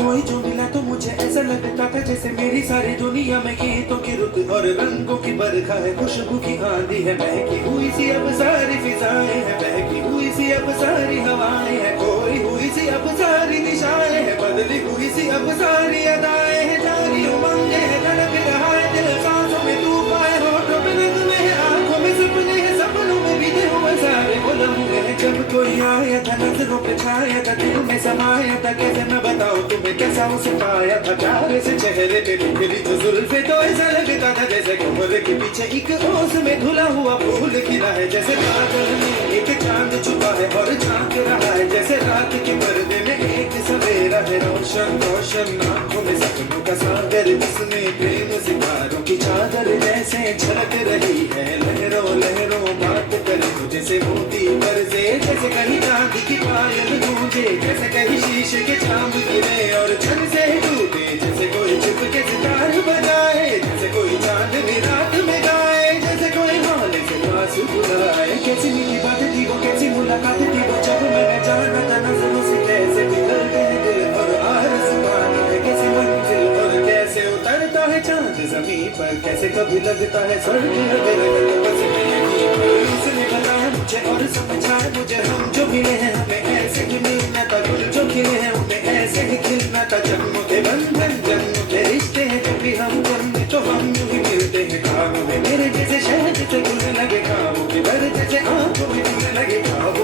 कोई जो मिला तो मुझे ऐसा लगता था जैसे मेरी सारी दुनिया में गीतों की रुत और रंगों की बरखा है, खुशबू की आंधी है, बहकी हुई सी अब सारी फिजाएं हैं, बहकी हुई सी अब सारी हवाएं हैं, खोई हुई सी अब सारी दिशाएं हैं, बदली हुई सी अब सारी अदाएं हैं, जारी उमंगे है, धड़क रहा है दिल, सांसों में तूफान है, होठों पे नगमे है, आंखों में सपने हैं, सपनों में बीते हुए सारे वो लम्हे हैं। जब कोई आया था नजरों पे छाया था, दिल में समाया था, कैसे मैं बताऊं तुम्हें कैसा उसे पाया था, प्यार से चेहरे पे बिखरी तो जुल्फे, तो ऐसा लगता था जैसे कमर के पीछे एक ओस में धुला हुआ फूल खिला है, जैसे बादल में एक चांद छुपा है और झांक रहा है, जैसे रात के पर्दे में एक सवेरा है, रोशन रोशन आंखों में सपनों का सागर, जिसमें प्रेम सितारों की चादर जैसे झलक रही है, लहरों लहरों बात करे तो जैसे मोती बरसे, जैसे कहीं चांद की पायल गूंजे, जैसे कहीं शीशे के चांद गिरे और छन से टूटे, जैसे कोई चुप के सितार बजाए, जैसे कोई चांदनी रात में गाए, जैसे कोई हाल से पास बुलाए। कैसी मीठी बात थी वो, कैसी मुलाकात थी वो, जब मैंने जाना था नजरों से कैसे बिखर गए दिल और आसमान है, कैसी मंजिल और कैसे उतरता है चांद जमीन पर, कैसे कभी लगता है स्वर्ग लगे बस यहीं पर। उसने बताया मुझे और समझाया मुझे, हम जो मिले हैं हमें ऐसे ही मिलना था, गुल जो खिले हैं उन्हें ऐसे ही खिलना था, जन्मों के बंधन जन्मों के रिश्ते हैं, जब भी हम जन्मे तो हम यूं ही मिलते हैं, काम में मेरे जैसे शहद से घुलने लगे, खामों की बरस जैसे आंखों में घुलने लगे, खाओ